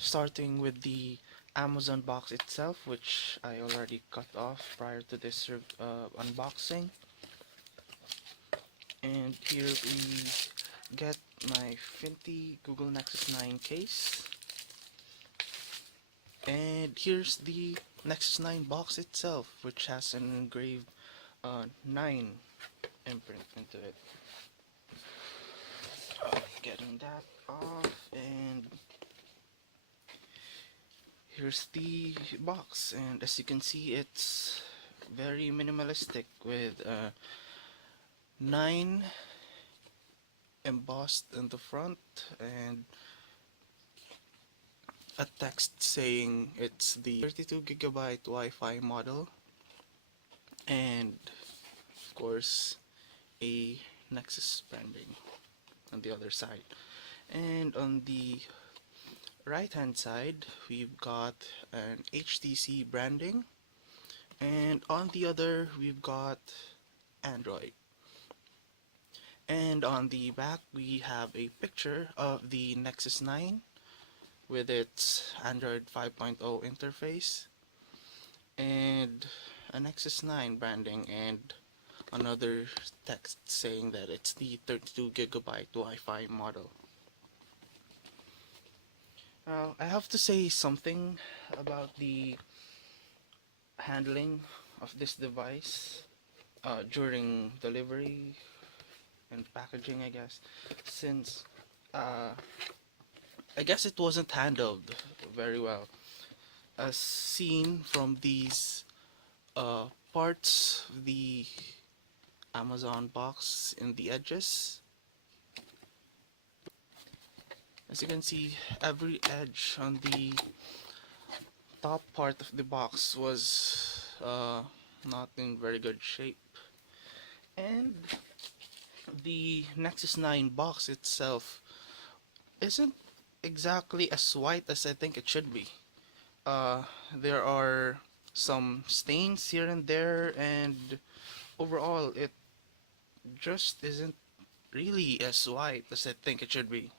starting with the Amazon box itself, which I already cut off prior to this unboxing. And here we get my Finty Google Nexus 9 case. And here's the Nexus 9 box itself, which has an engraved 9 imprint into it. Getting that off, and here's the box. And as you can see, it's very minimalistic with 9 embossed in the front and a text saying it's the 32GB Wi-Fi model, and of course a Nexus branding on the other side. And on the right hand side we've got an HTC branding, and on the other we've got Android. And on the back we have a picture of the Nexus 9 with its Android 5.0 interface and a Nexus 9 branding and another text saying that it's the 32GB Wi-Fi model. Now, I have to say something about the handling of this device during delivery and packaging, I guess, since I guess it wasn't handled very well, as seen from these parts of the Amazon box in the edges. As you can see, every edge on the top part of the box was not in very good shape, and the Nexus 9 box itself isn't exactly as white as I think it should be. There are some stains here and there, and overall it just isn't really as white as I think it should be.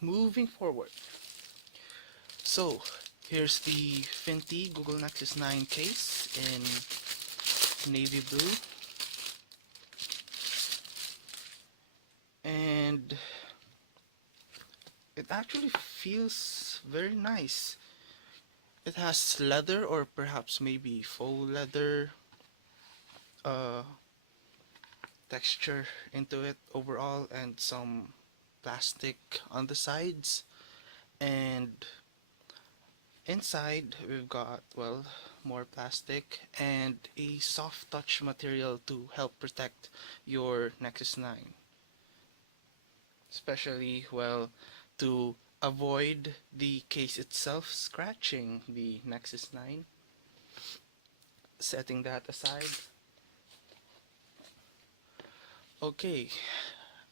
Moving forward, so here's the Finty Google Nexus 9 case in navy blue, and it actually feels very nice. It has leather, or perhaps maybe faux leather uh, texture into it overall, and some plastic on the sides. And inside we've got, well, more plastic and a soft touch material to help protect your Nexus 9, especially, well, to avoid the case itself scratching the Nexus 9. Setting that aside, okay,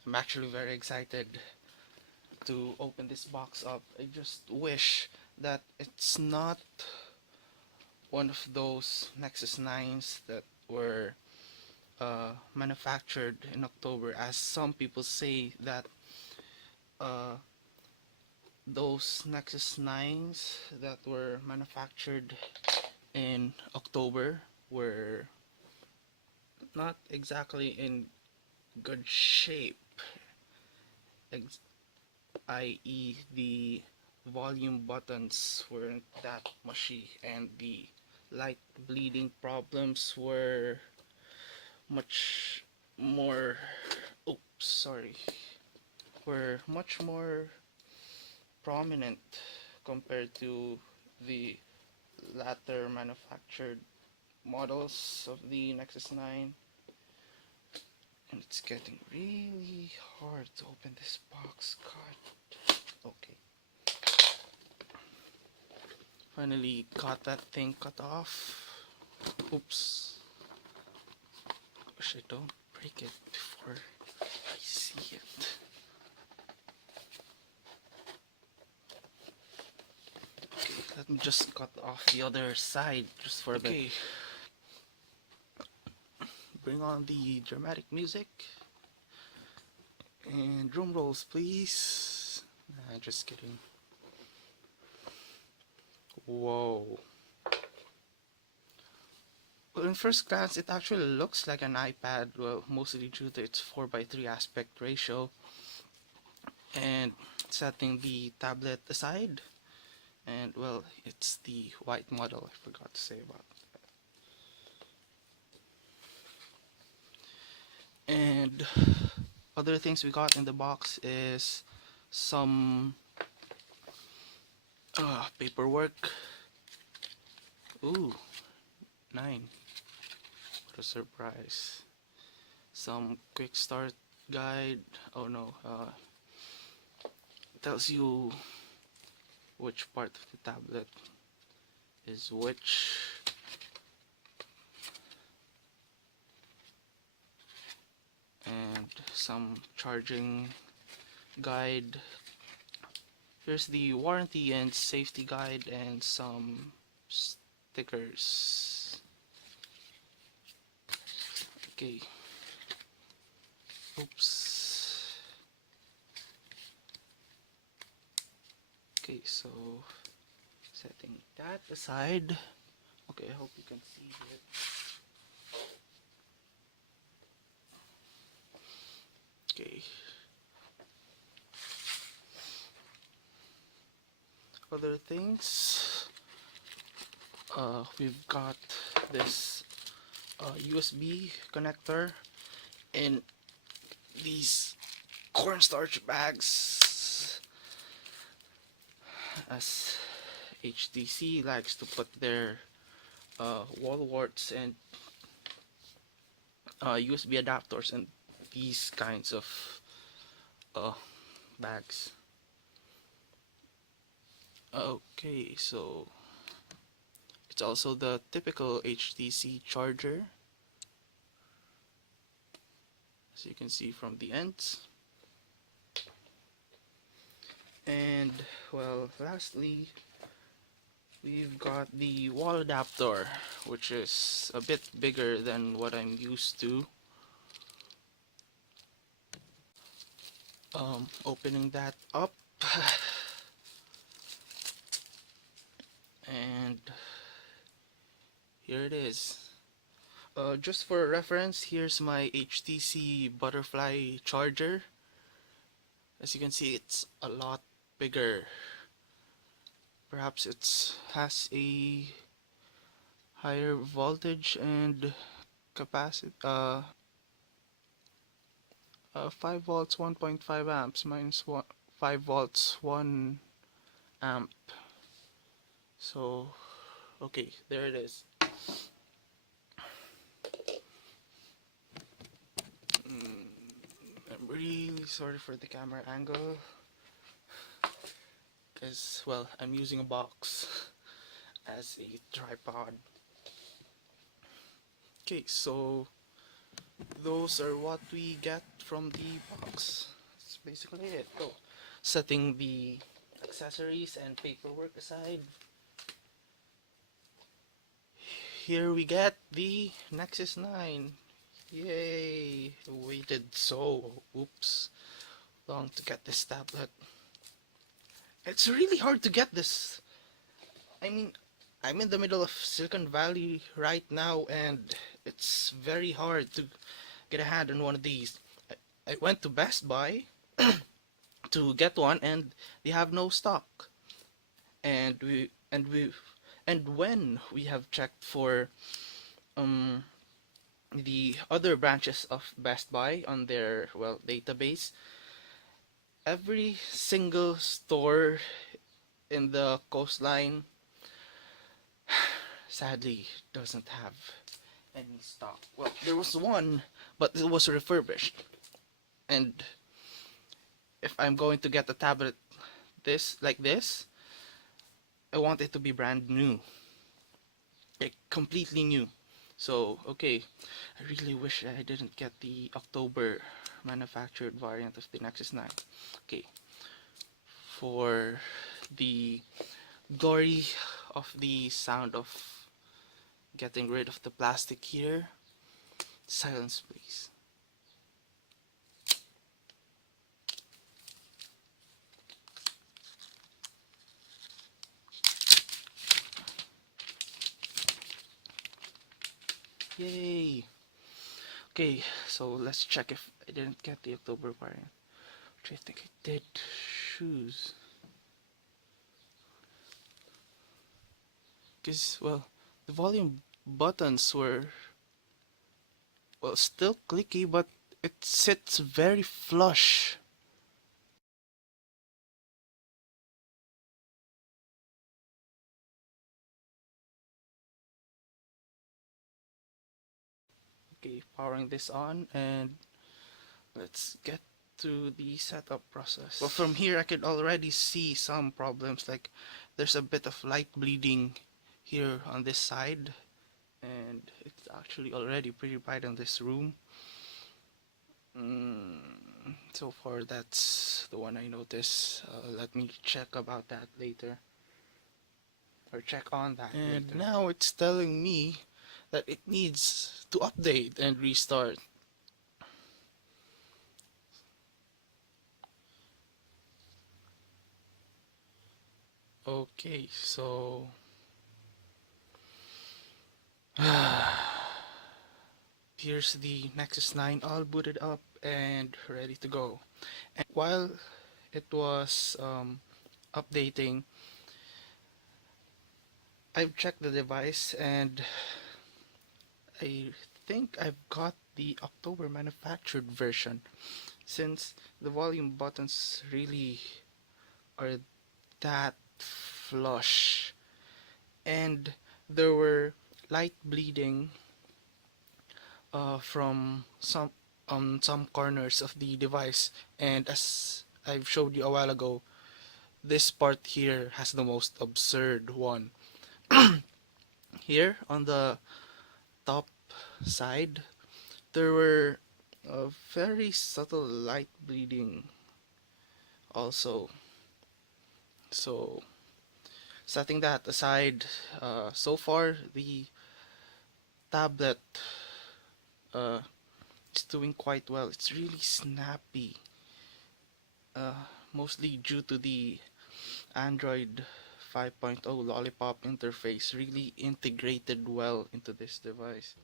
I'm actually very excited to open this box up. I just wish that it's not one of those Nexus 9s that were manufactured in October, as some people say that uh, those Nexus 9s that were manufactured in October were not exactly in good shape, i.e. the volume buttons weren't that mushy, and the light bleeding problems were much more, oops, sorry, were much more prominent compared to the latter manufactured models of the Nexus 9. And it's getting really hard to open this box. God. Okay. Finally got that thing cut off. Oops. Wish I don't break it before I see it. Okay, let me just cut off the other side just for a bit. Okay. Bring on the dramatic music. And drum rolls, please. Nah, just kidding. Whoa. Well, in first glance, it actually looks like an iPad, well, mostly due to its 4:3 aspect ratio. And setting the tablet aside, and well, it's the white model, I forgot to say about. And other things we got in the box is some paperwork. Ooh, 9. What a surprise. Some quick start guide. Oh no, tells you which part of the tablet is which. And some charging guide. Here's the warranty and safety guide and some stickers. Okay. Oops. Okay, so setting that aside. Okay, I hope you can see it. Okay. Other things. We've got this USB connector in these cornstarch bags, as HTC likes to put their wall warts and USB adapters and these kinds of bags. Okay, so it's also the typical HTC charger, as you can see from the ends. And well, lastly, we've got the wall adapter, which is a bit bigger than what I'm used to. Opening that up, and here it is. Just for reference, here's my HTC Butterfly charger. As you can see, it's a lot bigger. Perhaps it has a higher voltage and capacity. 5 volts, 1.5 amps minus 5 volts, 1 amp. So, okay, there it is. I'm really sorry for the camera angle, because, well, I'm using a box as a tripod. Okay, so those are what we get from the box. That's basically it. So, setting the accessories and paperwork aside, here we get the Nexus 9. Yay! Waited so long to get this tablet. It's really hard to get this. I mean, I'm in the middle of Silicon Valley right now, and it's very hard to get a hand on one of these. I went to Best Buy to get one, and they have no stock. And when we have checked for the other branches of Best Buy on their, well, database, every single store in the coastline sadly doesn't have any stock. Well, there was one, but it was refurbished. And if I'm going to get a tablet like this, I want it to be brand new, like completely new. So, okay, I really wish I didn't get the October manufactured variant of the Nexus 9. Okay, for the glory of the sound of getting rid of the plastic here, silence please. Yay! Okay, so let's check if I didn't get the October variant, which I think I did. Shoes. Because, well, the volume buttons were, well, still clicky, but it sits very flush. Okay, powering this on, and let's get to the setup process. Well, from here I could already see some problems, like there's a bit of light bleeding here on this side, and it's actually already pretty bright in this room. So far that's the one I noticed. Let me check about that later, or check on that and later. Now it's telling me that it needs to update and restart. Okay, so here's the Nexus 9 all booted up and ready to go. And while it was updating, I've checked the device and I think I've got the October manufactured version, since the volume buttons really are that flush, and there were light bleeding from some corners of the device, and as I've showed you a while ago, this part here has the most absurd one. Here on the top side, there were very subtle light bleeding also. So setting that aside, so far the tablet uh, is doing quite well. It's really snappy, mostly due to the Android 5.0 Lollipop interface really integrated well into this device.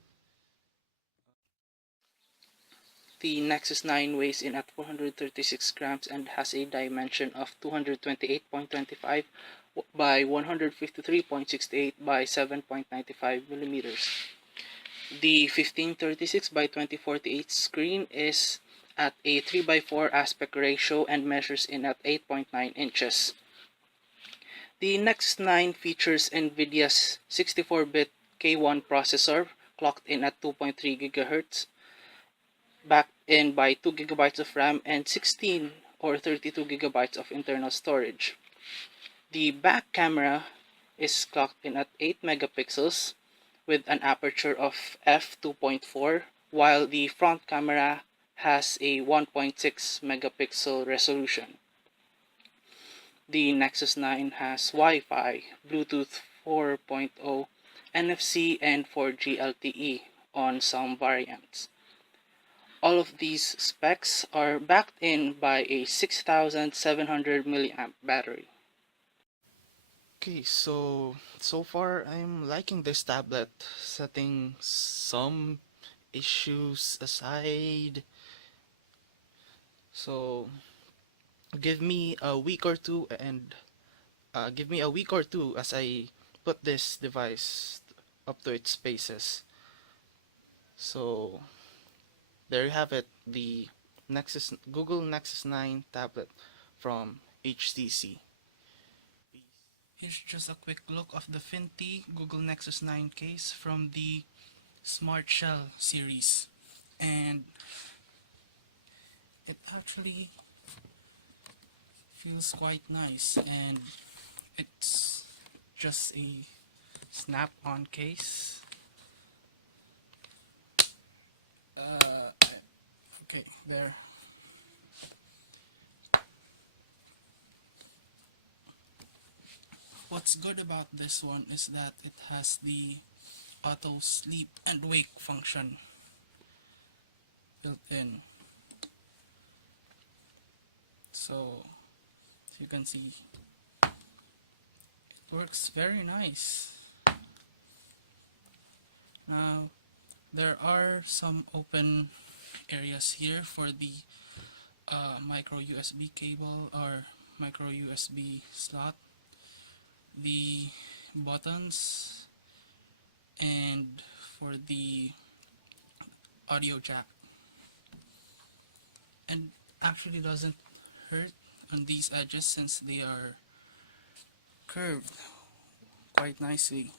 The Nexus 9 weighs in at 436 grams and has a dimension of 228.25 by 153.68 by 7.95 millimeters. The 1536 by 2048 screen is at a 3 by 4 aspect ratio and measures in at 8.9 inches. The Nexus 9 features NVIDIA's 64-bit K1 processor clocked in at 2.3 GHz, backed in by 2 GB of RAM and 16 or 32 GB of internal storage. The back camera is clocked in at 8 megapixels with an aperture of f2.4, while the front camera has a 1.6 megapixel resolution. The Nexus 9 has Wi-Fi, Bluetooth 4.0, NFC, and 4G LTE on some variants. All of these specs are backed in by a 6700 milliamp battery. Okay, so far I'm liking this tablet. Setting some issues aside, so give me a week or two and give me a week or two as I put this device up to its paces. So there you have it, the Google Nexus 9 tablet from HTC. Here's just a quick look of the Finty Google Nexus 9 case from the Smart Shell series, and it actually feels quite nice, and it's just a snap-on case. Okay, there. What's good about this one is that it has the auto sleep and wake function built in. So, as you can see, it works very nice. Now, There are some open areas here for the micro USB cable or micro USB slot, the buttons, and for the audio jack. And actually doesn't hurt on these edges since they are curved quite nicely.